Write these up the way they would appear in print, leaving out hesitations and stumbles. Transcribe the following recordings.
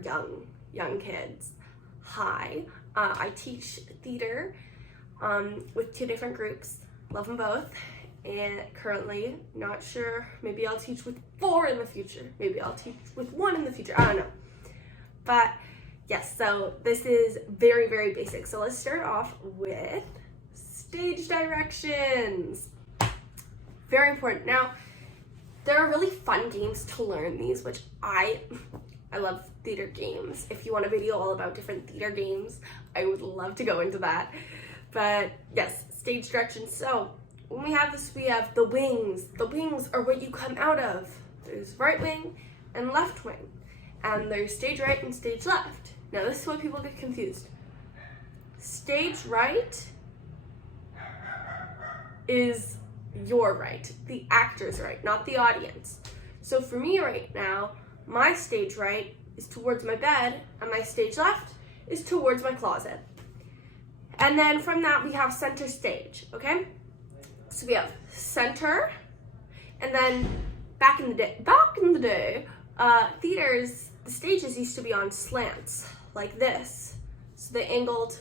young kids. Hi, I teach theater with 2 different groups. Love them both. And currently, not sure, maybe I'll teach with 4 in the future. Maybe I'll teach with 1 in the future. I don't know. But yes, so this is very, very basic. So let's start off with stage directions. Very important. Now, there are really fun games to learn these, which I love theater games. If you want a video all about different theater games, I would love to go into that. But yes, stage directions. So when we have this, we have the wings. The wings are what you come out of. There's right wing and left wing. And there's stage right and stage left. Now this is why people get confused. Stage right is your right, the actor's right, not the audience. So for me right now, my stage right is towards my bed and my stage left is towards my closet. And then from that we have center stage, okay? So we have center, and then back in the day, theaters, the stages used to be on slants like this. So they angled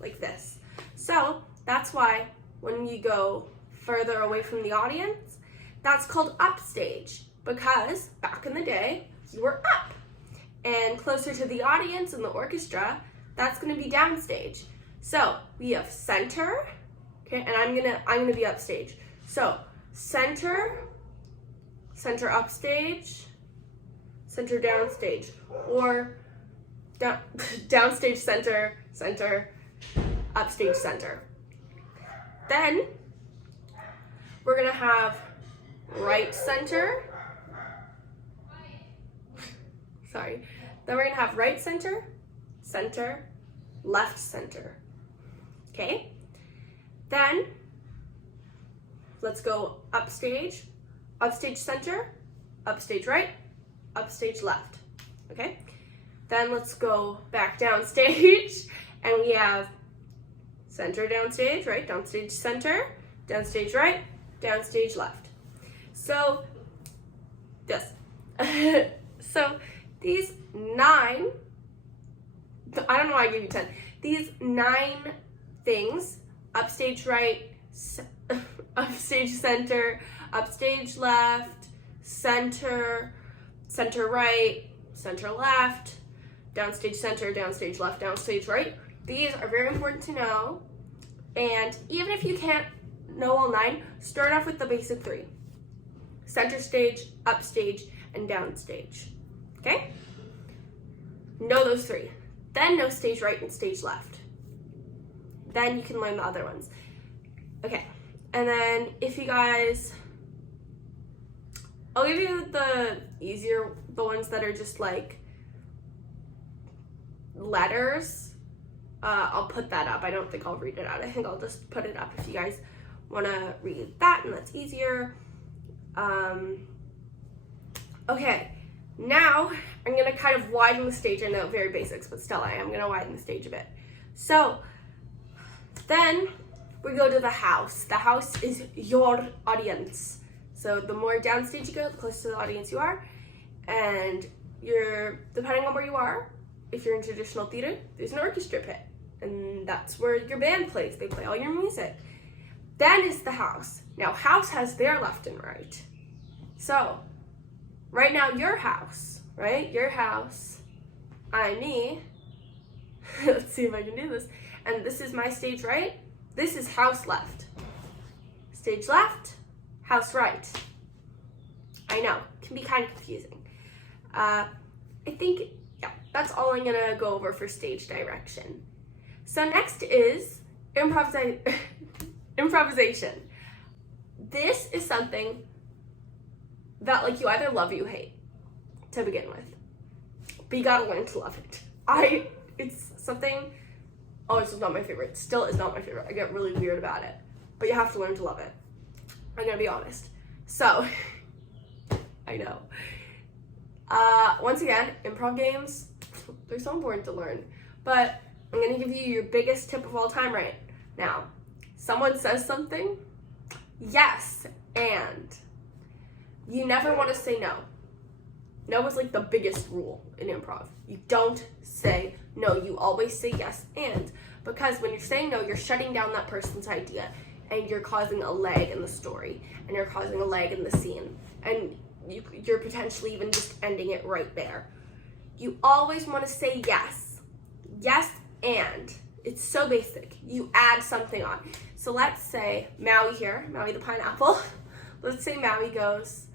like this. So that's why when you go further away from the audience, that's called upstage, because back in the day you were up, and closer to the audience and the orchestra, that's going to be downstage. So we have center, okay, and I'm gonna be upstage. So center upstage, center downstage, or downstage center, upstage center. Then we're gonna have right center. Sorry. Then we're gonna have right center, left center. Okay? Then let's go upstage center, upstage right, upstage left. Okay? Then let's go back downstage, and we have center downstage, right, downstage center, downstage right, downstage left. So, yes. So these 9, I don't know why I gave you 10. These 9 things, upstage right, upstage center, upstage left, center right, center left, downstage center, downstage left, downstage right. These are very important to know. And even if you can't know all 9, start off with the basic 3. Center stage, upstage, and downstage. Okay? Know those 3. Then know stage right and stage left. Then you can learn the other ones. Okay. And then if you guys, I'll give you the ones that are just like letters. I'll put that up. I don't think I'll read it out. I think I'll just put it up if you guys want to read that, and that's easier. Okay, now I'm going to kind of widen the stage. I know, very basics, but still I am going to widen the stage a bit. So then we go to the house. The house is your audience. So the more downstage you go, the closer to the audience you are. And depending on where you are, if you're in traditional theater, there's an orchestra pit. And that's where your band plays. They play all your music. Then is the house. Now, house has their left and right. So, right now, your house, right? Your house, I'm me. Let's see if I can do this. And this is my stage right. This is house left. Stage left, house right. I know, it can be kind of confusing. I think, yeah, that's all I'm gonna go over for stage direction. So next is improvisation. This is something that like you either love or you hate to begin with, but you gotta learn to love it. It's something, this is not my favorite, still is not my favorite. I get really weird about it, but you have to learn to love it. I'm gonna be honest. So, I know. Once again, improv games, they're so important to learn, but I'm gonna give you your biggest tip of all time right now. Someone says something, yes, and you never want to say no. No is like the biggest rule in improv. You don't say no. You always say yes and. Because when you're saying no, you're shutting down that person's idea and you're causing a lag in the story and you're causing a lag in the scene. And you're potentially even just ending it right there. You always want to say yes. Yes and. It's so basic. You add something on. So let's say Maui here, Maui the pineapple. Let's say Maui goes,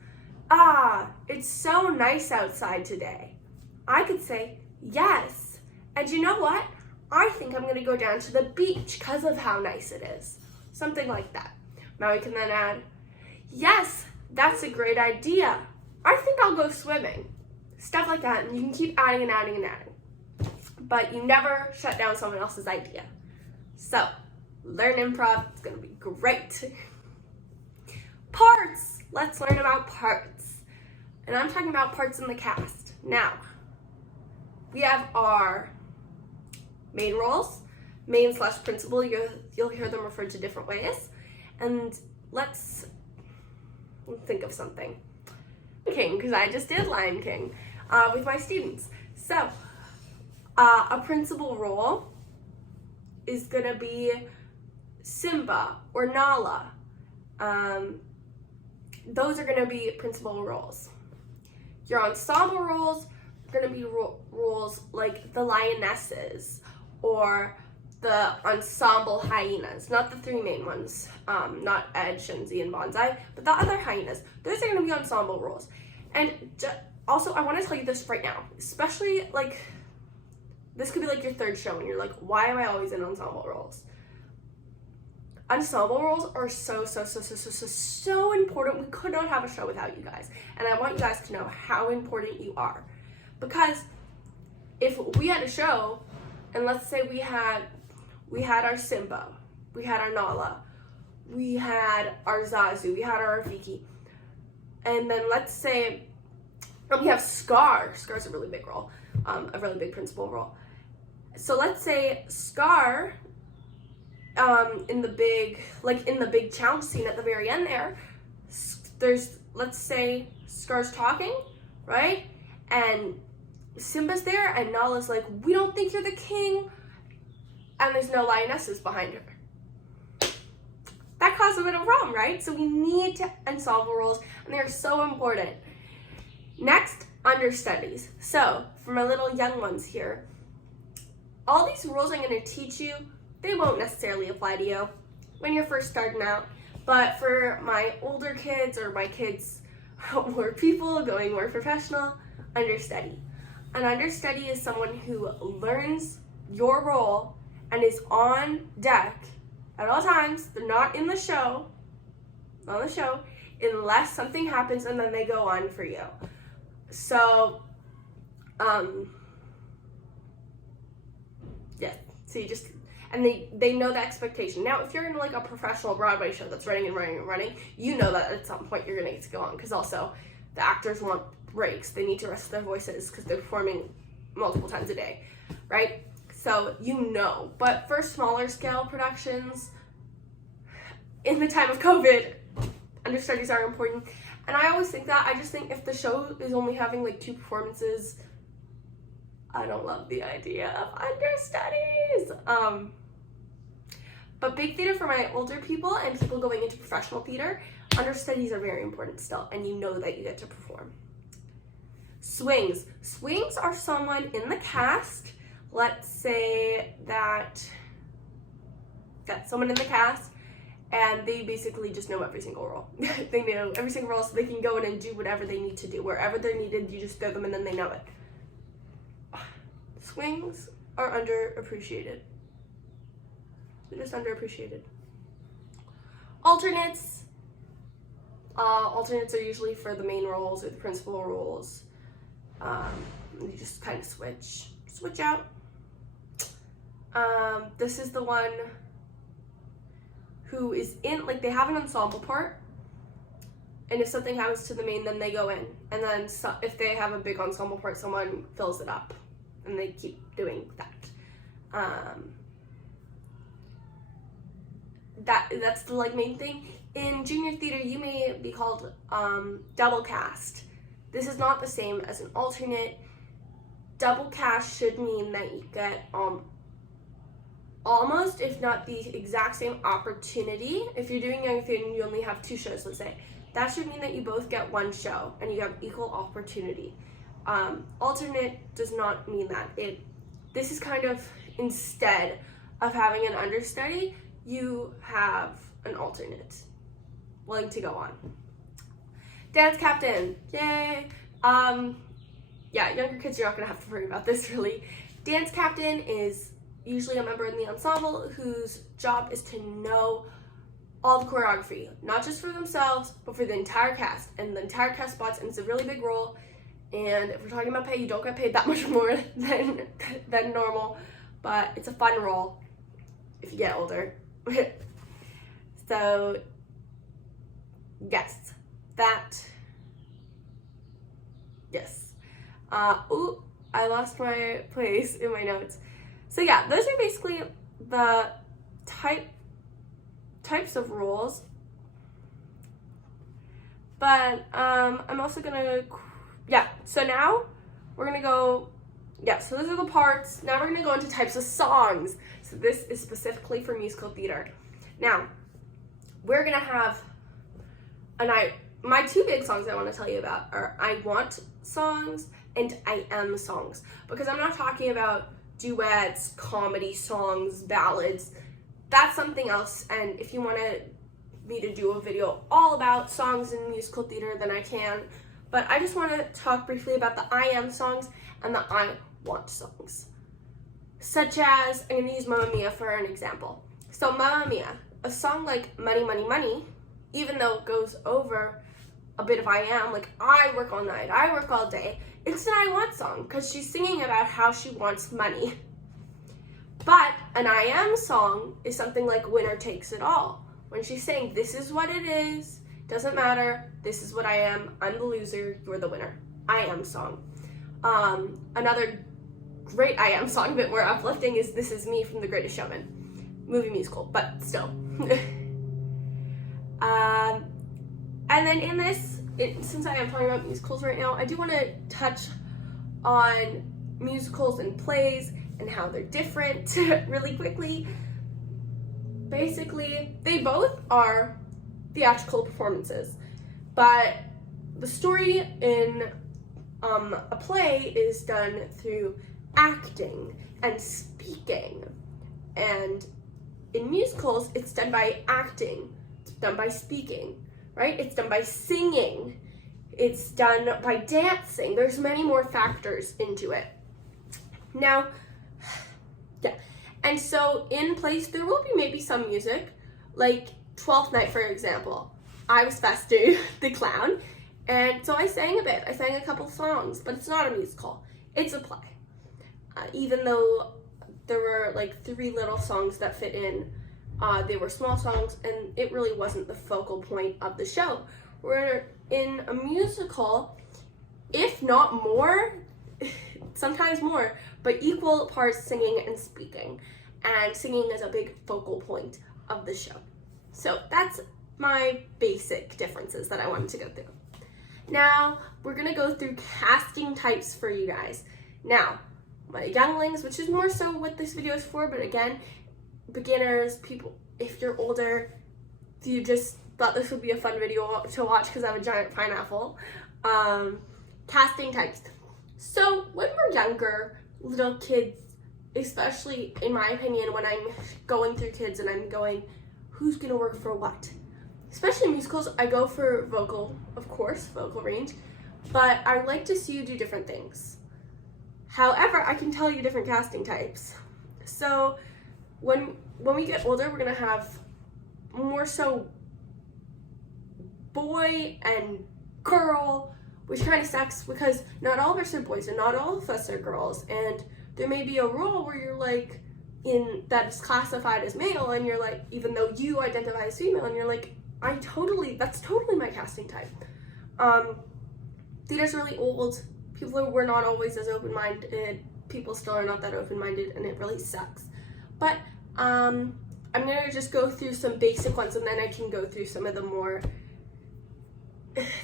it's so nice outside today. I could say, yes. And you know what? I think I'm going to go down to the beach because of how nice it is. Something like that. Maui can then add, yes, that's a great idea. I think I'll go swimming. Stuff like that. And you can keep adding and adding and adding. But you never shut down someone else's idea. So, learn improv. It's going to be great. Parts. Let's learn about parts. And I'm talking about parts in the cast. Now, we have our main roles, main/principal. You'll hear them referred to different ways. And let's think of something. King, because I just did Lion King with my students. So, a principal role is going to be Simba or Nala. Those are going to be principal roles. Your ensemble roles are going to be roles like the lionesses or the ensemble hyenas, not the three main ones, not Ed, Shenzi, and Bonsai, but the other hyenas. Those are going to be ensemble roles. And also, I want to tell you this right now, especially like, this could be like your third show and you're like, why am I always in ensemble roles? Ensemble roles are so important. We could not have a show without you guys. And I want you guys to know how important you are. Because if we had a show, and let's say we had our Simba, we had our Nala, we had our Zazu, we had our Rafiki, and then let's say we have Scar. Scar's a really big role, a really big principal role. So let's say Scar, in the big challenge scene at the very end let's say Scar's talking, right? And Simba's there and Nala's like, we don't think you're the king. And there's no lionesses behind her. That causes a bit of a problem, right? So we need to ensemble roles and they're so important. Next, understudies. So for my little young ones here, all these rules I'm going to teach you, they won't necessarily apply to you when you're first starting out. But for my older kids or my kids, more people going more professional, understudy. An understudy is someone who learns your role and is on deck at all times. They're not in the show, unless something happens and then they go on for you. So, yeah, so you just, and they know the expectation. Now, if you're in like a professional Broadway show that's running, you know that at some point you're gonna get to go on, because also the actors want breaks. They need to rest their voices because they're performing multiple times a day, right? So you know, but for smaller scale productions, in the time of COVID, understudies are important. And I always think that, I just think if the show is only having like 2 performances, I don't love the idea of understudies. But big theater for my older people and people going into professional theater, understudies are very important still, and you know that you get to perform. Swings. Swings are someone in the cast. Let's say that that's someone in the cast, and they basically just know every single role. They know every single role, so they can go in and do whatever they need to do. Wherever they're needed, you just throw them in and they know it. Swings are underappreciated. They're just underappreciated. Alternates. Alternates are usually for the main roles or the principal roles. You just kind of switch out. This is the one who is in, like, they have an ensemble part, and if something happens to the main, then they go in, and then if they have a big ensemble part, someone fills it up, and they keep doing that. That's the like main thing. In junior theater, you may be called double cast. This is not the same as an alternate. Double cast should mean that you get almost, if not the exact same opportunity. If you're doing young theater and you only have 2 shows, let's say, that should mean that you both get 1 show and you have equal opportunity. Alternate does not mean that. This is kind of, instead of having an understudy, you have an alternate willing to go on. Dance captain, yay! Yeah, younger kids, you're not gonna have to worry about this really. Dance captain is usually a member in the ensemble whose job is to know all the choreography, not just for themselves, but for the entire cast, and the entire cast spots, and it's a really big role. And if we're talking about pay, you don't get paid that much more than normal, but it's a fun role if you get older. So, yes, yes. Ooh, I lost my place in my notes. So yeah, those are basically the types of roles. But I'm also gonna, so now we're gonna go, so those are the parts. Now we're gonna go into types of songs. So this is specifically for musical theater. Now, we're gonna have, my 2 big songs I wanna tell you about are I Want songs and I Am songs. Because I'm not talking about duets, comedy songs, ballads. That's something else, and if you want me to do a video all about songs in musical theater, then I can. But I just want to talk briefly about the I Am songs and the I Want songs. Such as, I'm going to use Mamma Mia for an example. So Mamma Mia, a song like Money, Money, Money, even though it goes over a bit of I Am, like I work all night, I work all day, it's an I Want song because she's singing about how she wants money. But an I Am song is something like Winner Takes It All. When she's saying, this is what it is, doesn't matter, this is what I am, I'm the loser, you're the winner. I Am song. Another great I Am song, a bit more uplifting, is This Is Me from The Greatest Showman. Movie musical, but still. And then in this, since I am talking about musicals right now, I do want to touch on musicals and plays and how they're different really quickly. Basically, they both are theatrical performances, but the story in a play is done through acting and speaking, and in musicals, it's done by acting, it's done by speaking, right? It's done by singing, it's done by dancing. There's many more factors into it. Now, and so in plays, there will be maybe some music, like Twelfth Night, for example. I was Fester, the clown, and so I sang a bit. I sang a couple songs, but it's not a musical. It's a play. Even though there were like 3 little songs that fit in, they were small songs, and it really wasn't the focal point of the show. Where in a musical, if not more, sometimes more, but equal parts singing and speaking. And singing is a big focal point of the show. So that's my basic differences that I wanted to go through. Now, we're gonna go through casting types for you guys. Now, my younglings, which is more so what this video is for, but again, beginners, people, if you're older, if you just thought this would be a fun video to watch because I have a giant pineapple. Casting types. So when we're younger, little kids, especially in my opinion, when I'm going through kids and I'm going, who's gonna work for what? Especially musicals, I go for vocal, of course, vocal range, but I would like to see you do different things. However, I can tell you different casting types. So when we get older, we're gonna have more so boy and girl, which kind of sucks because not all of us are boys and not all of us are girls, and there may be a role where you're like that is classified as male, and you're like, even though you identify as female, and you're like, that's totally my casting type. Theater's really old. People were not always as open-minded. People still are not that open-minded, and it really sucks. But I'm gonna just go through some basic ones, and then I can go through some of the more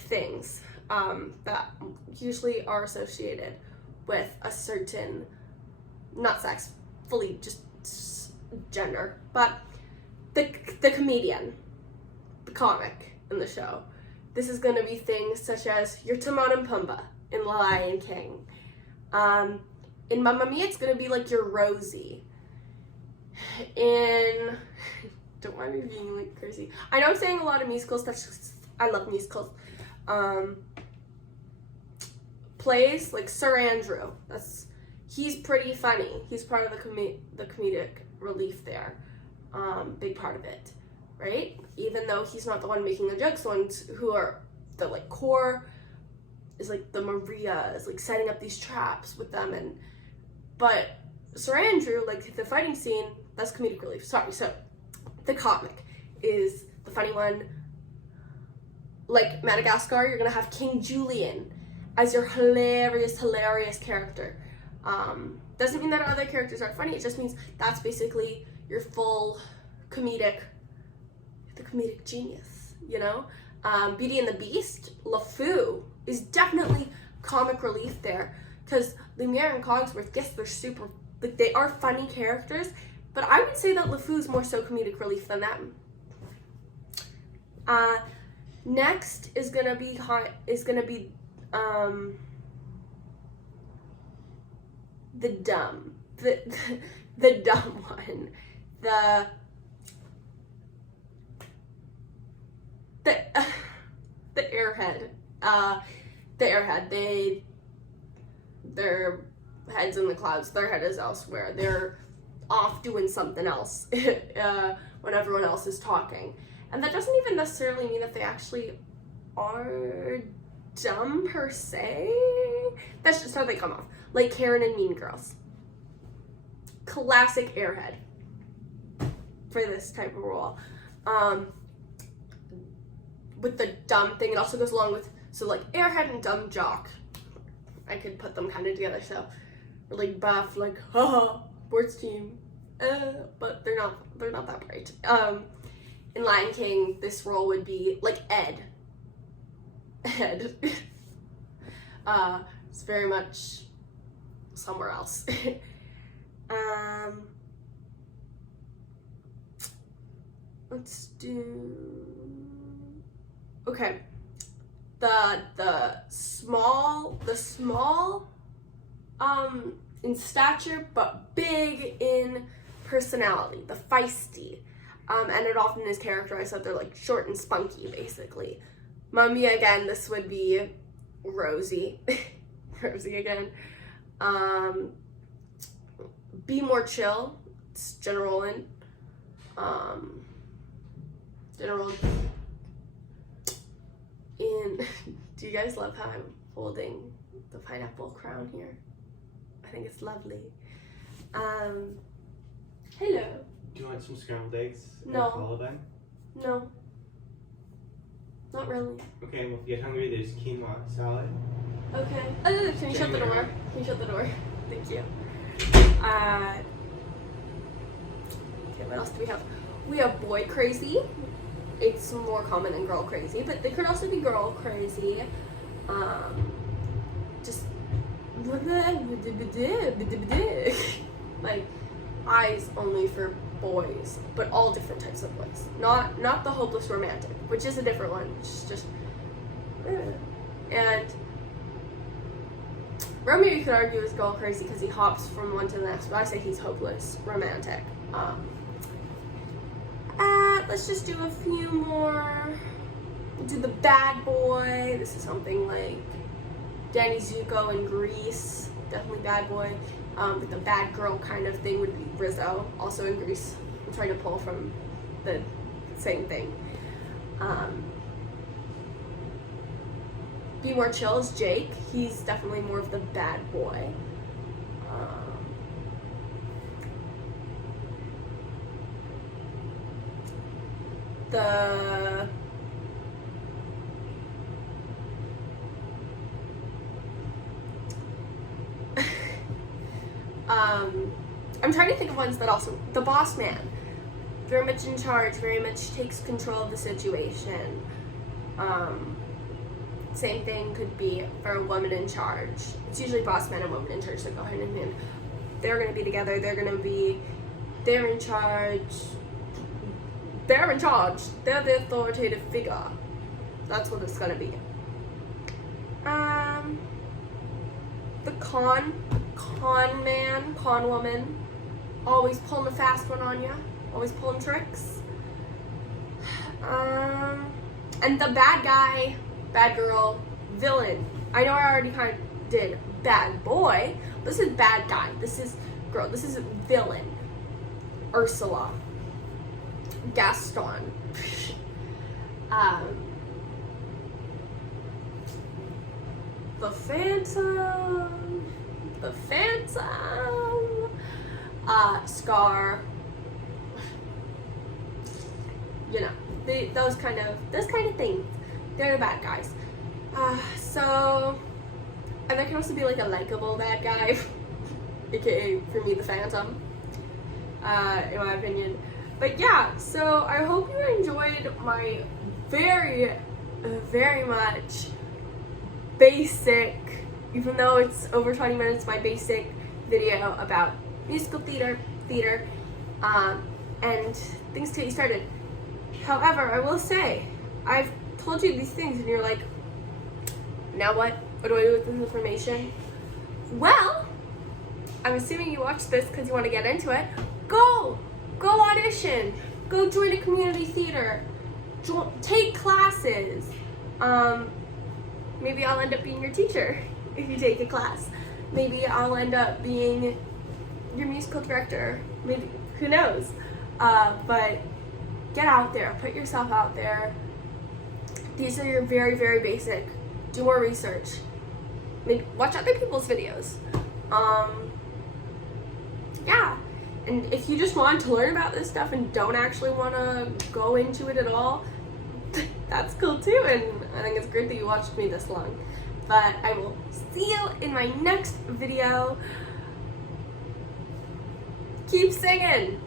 things. that usually are associated with a certain, not sex, fully just gender, but the comedian, the comic in the show. This is going to be things such as your Timon and Pumbaa in The Lion King. In Mamma Mia, it's going to be like your Rosie. In, don't mind me being like crazy. I know I'm saying a lot of musicals. That's just, I love musicals. Plays like Sir Andrew. He's pretty funny. He's part of the comedic relief there. Big part of it, right? Even though he's not the one making the jokes, the ones who are the like core is like the Maria is like setting up these traps with them, but Sir Andrew, like the fighting scene, that's comedic relief. Sorry, so the comic is the funny one. Like Madagascar, you're gonna have King Julian as your hilarious character. Doesn't mean that other characters aren't funny, it just means that's basically your full comedic genius, you know? Beauty and the Beast, LeFou is definitely comic relief there, because Lumiere and Cogsworth, yes, they're super, like they are funny characters, but I would say that LeFou is more so comedic relief than them. Next is gonna be the dumb one, the airhead. The airhead. Their head's in the clouds. Their head is elsewhere. They're off doing something else when everyone else is talking. And that doesn't even necessarily mean that they actually are dumb per se. That's just how they come off. Like Karen in Mean Girls. Classic airhead for this type of role. With the dumb thing, it also goes along with, so like airhead and dumb jock. I could put them kind of together, so we're like buff, like haha, sports team, but they're not that bright. In Lion King, this role would be like Ed. It's very much somewhere else. Let's do, okay, the small in stature but big in personality, the feisty, and it often is characterized that they're like short and spunky basically. Mamma Mia, again, this would be Rosie. Rosie again. Be More Chill, it's General in. Do you guys love how I'm holding the pineapple crown here? I think it's lovely. Hello. Do you want some scrambled eggs? No. No. Not really. Okay, well, if you get hungry, there's quinoa salad. Okay. Can you shut the door? Can you shut the door? Thank you. Okay, what else do we have? We have boy crazy. It's more common than girl crazy, but they could also be girl crazy. Just like eyes only for boys, but all different types of boys. Not the hopeless romantic, which is a different one. It's just and Romeo, you could argue, is girl crazy because he hops from one to the next, but I say he's hopeless romantic. Let's just do a few more. We'll do the bad boy. This is something like Danny Zuko in Grease, definitely bad boy. But the bad girl kind of thing would be Rizzo, also in Grease. I'm trying to pull from the same thing. Be More Chill is Jake. He's definitely more of the bad boy. I'm trying to think of ones that also, the boss man, very much in charge, very much takes control of the situation. Same thing could be for a woman in charge. It's usually boss man and woman in charge that go hand in hand. They're gonna be together. They're in charge. They're in charge. They're the authoritative figure. That's what it's gonna be. The con man, con woman, always pulling a fast one on you, always pulling tricks. And the bad guy, bad girl, villain. I know I already kind of did bad boy. This is bad guy. This is girl. This is villain. Ursula. Gaston. The Phantom. Scar. You know, those kind of things. They're the bad guys. And there can also be like a likable bad guy, aka for me the Phantom, in my opinion. But yeah, so I hope you enjoyed my very, very much basic, even though it's over 20 minutes, my basic video about musical theater, and things to get you started. However, I will say, I've told you these things and you're like, now what? What do I do with this information? Well, I'm assuming you watched this because you want to get into it. Go audition. Go join a community theater. Take classes. Maybe I'll end up being your teacher if you take a class. Maybe I'll end up being your musical director. Maybe, who knows? But get out there. Put yourself out there. These are your very, very basic. Do more research. Maybe watch other people's videos. Yeah. And if you just want to learn about this stuff and don't actually want to go into it at all, that's cool too. And I think it's great that you watched me this long. But I will see you in my next video. Keep singing.